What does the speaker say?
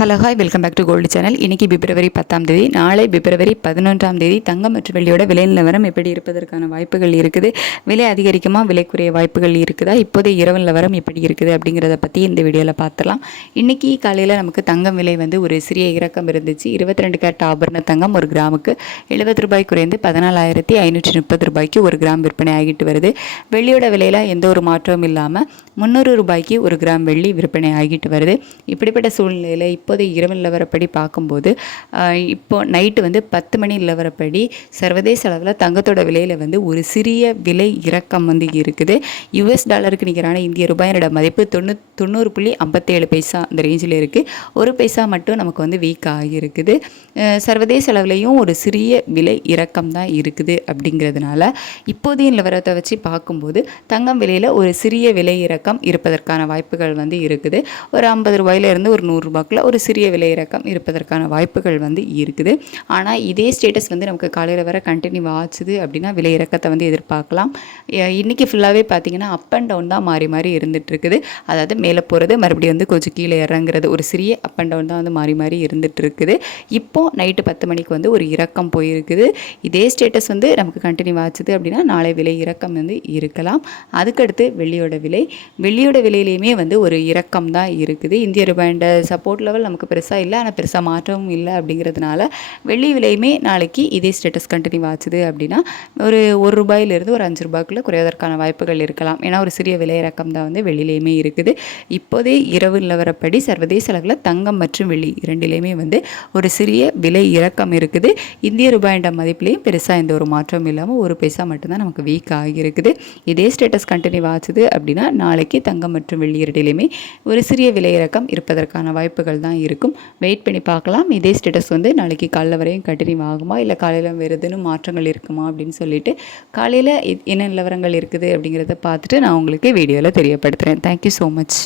Hello hi welcome back to gold channel. இன்றைக்கி பிப்ரவரி 10ஆம் தேதி, நாளை பிப்ரவரி 11ஆம் தேதி தங்கம் மற்றும் வெள்ளியோட விலை நிலவரம் எப்படி இருப்பதற்கான வாய்ப்புகள் இருக்குது, விலை அதிகரிக்குமா, விலை குறைய வாய்ப்புகள் இருக்குதா, இப்போதைய இரவு நிலவரம் எப்படி இருக்குது அப்படிங்கிறத பற்றி இந்த வீடியோவில் பார்த்துலாம். இன்றைக்கி காலையில் நமக்கு தங்கம் விலை ஒரு சிறிய இறக்கம் இருந்துச்சு. 22 கேரட் ஆபரண தங்கம் ஒரு கிராமுக்கு 70 ரூபாய் குறைந்து 14,530 ரூபாய்க்கு ஒரு கிராம் விற்பனை ஆகிட்டு வருது. வெள்ளியோட விலையில் எந்த ஒரு மாற்றமும் இல்லாமல் 300 ரூபாய்க்கு ஒரு கிராம் வெள்ளி விற்பனை ஆகிட்டு வருது. இப்படிப்பட்ட சூழ்நிலையில் இப்போதைய இரவு நிலவரப்படி பார்க்கும்போது இப்போ நைட்டு 10 மணி நிலவரப்படி சர்வதேச அளவில் தங்கத்தோட விலையில் ஒரு சிறிய விலை இறக்கம் இருக்குது. US டாலருக்கு நிகரான இந்திய ரூபாயோட மதிப்பு 90.57 பைசா அந்த ரேஞ்சில் இருக்குது. ஒரு பைசா மட்டும் நமக்கு வீக் ஆகியிருக்குது. சர்வதேச அளவுலேயும் ஒரு சிறிய விலை இறக்கம் தான் இருக்குது. அப்படிங்கிறதுனால இப்போதைய நிலவரத்தை வச்சு பார்க்கும்போது தங்கம் விலையில் ஒரு சிறிய விலை இறக்கம் இருப்பதற்கான வாய்ப்புகள் இருக்குது. ஒரு 50 ரூபாயிலிருந்து ஒரு 100 ரூபாய்க்குள்ள ஒரு சிறிய விலை இறக்கம் இருப்பதற்கான வாய்ப்புகள் இருக்குது. ஆனால் இதே ஸ்டேட்டஸ் நமக்கு காலையில் வர கண்டினியூ ஆச்சுது அப்படின்னா விலை இறக்கத்தை எதிர்பார்க்கலாம். இன்றைக்கி ஃபுல்லாகவே பார்த்திங்கன்னா அப் அண்ட் டவுன் தான் மாறி மாறி இருந்துகிட்டு இருக்குது. அதாவது மேலே போகிறது மறுபடியும் கொஞ்சம் கீழே இறங்குறது, ஒரு சிறிய அப் அண்ட் டவுன் தான் மாறி மாறி இருந்துகிட்டு இருக்குது. இப்போது நைட்டு 10 மணிக்கு ஒரு இறக்கம் போயிருக்குது. இதே ஸ்டேட்டஸ் நமக்கு கண்டினியூ ஆச்சுது அப்படின்னா நாளை விலை இறக்கம் இருக்கலாம். அதுக்கடுத்து வெள்ளியோட விலையிலையுமே ஒரு இறக்கம் தான் இருக்குது. இந்திய ரூபாயோட சப்போர்ட் லெவல் நமக்கு பெருசாக இல்லை, ஆனால் பெருசாக மாற்றமும் இல்லை. அப்படிங்கிறதுனால வெள்ளி விலையுமே நாளைக்கு இதே ஸ்டேட்டஸ் கண்டினியூ ஆச்சுது அப்படின்னா ஒரு ரூபாயிலிருந்து ஒரு 5 ரூபாய்க்குள்ளே குறைவதற்கான வாய்ப்புகள் இருக்கலாம். ஏன்னா ஒரு சிறிய விலை இறக்கம் தான் வெள்ளியிலையுமே இருக்குது. இப்போதே இரவு நிலவரப்படி சர்வதேச அளவில் தங்கம் மற்றும் வெள்ளி இரண்டிலையுமே ஒரு சிறிய விலை இறக்கம் இருக்குது. இந்திய ரூபாயோட மதிப்புலேயும் பெருசாக எந்த ஒரு மாற்றமும் இல்லாமல் ஒரு பைசா மட்டும்தான் நமக்கு வீக் ஆகியிருக்குது. இதே ஸ்டேட்டஸ் கண்டினியூ ஆச்சுது அப்படின்னா நாளைக்கு தங்கம் மற்றும் வெள்ளி இரண்டிலையுமே ஒரு சிறிய விலை இறக்கம் இருப்பதற்கான வாய்ப்புகள் தான் இருக்கும். வெயிட் பண்ணி பார்க்கலாம். இதே ஸ்டேட்டஸ் நாளைக்கு காலைல வரையும் கண்டினியூ ஆகுமா, இல்லை காலையில் வேறு எதுவும் மாற்றங்கள் இருக்குமா அப்படின்னு சொல்லிட்டு காலையில் என்ன நிலவரங்கள் இருக்குது அப்படிங்கிறத பார்த்துட்டு நான் உங்களுக்கு வீடியோவில் தெரியப்படுத்துகிறேன். Thank you so much.